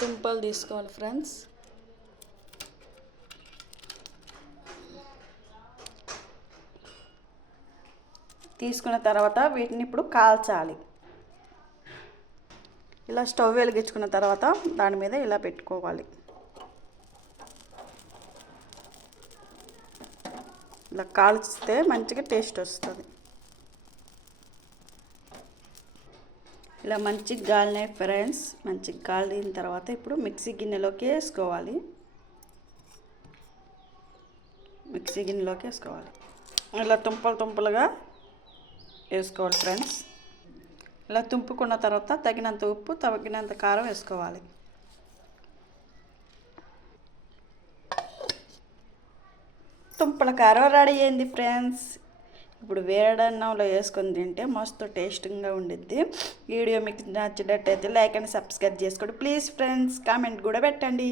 తుంపలు తీసుకోవాలి ఫ్రెండ్స్. తీసుకున్న తర్వాత వీటిని ఇప్పుడు కాల్చాలి. ఇలా స్టవ్ వెలిగించుకున్న తర్వాత దాని మీద ఇలా పెట్టుకోవాలి. ఇలా కాల్చితే మంచిగా టేస్ట్ వస్తుంది. ఇలా మంచిగా గాలినాయి ఫ్రెండ్స్. మంచిగా గాలిన తర్వాత ఇప్పుడు మిక్సీ గిన్నెలోకి వేసుకోవాలి. ఇలా తుంపలుగా వేసుకోవాలి ఫ్రెండ్స్. ఇలా తుంపుకున్న తర్వాత తగినంత ఉప్పు, తగినంత కారం వేసుకోవాలి. తుంపల కారం రెడీ అయింది ఫ్రెండ్స్. ఇప్పుడు వేడన్నంలో వేసుకొని తింటే మస్తు టేస్టింగ్గా ఉండిద్ది. వీడియో మీకు నచ్చినట్టయితే లైక్ అండ్ సబ్స్క్రైబ్ చేసుకోండి ప్లీజ్ ఫ్రెండ్స్. కామెంట్ కూడా పెట్టండి.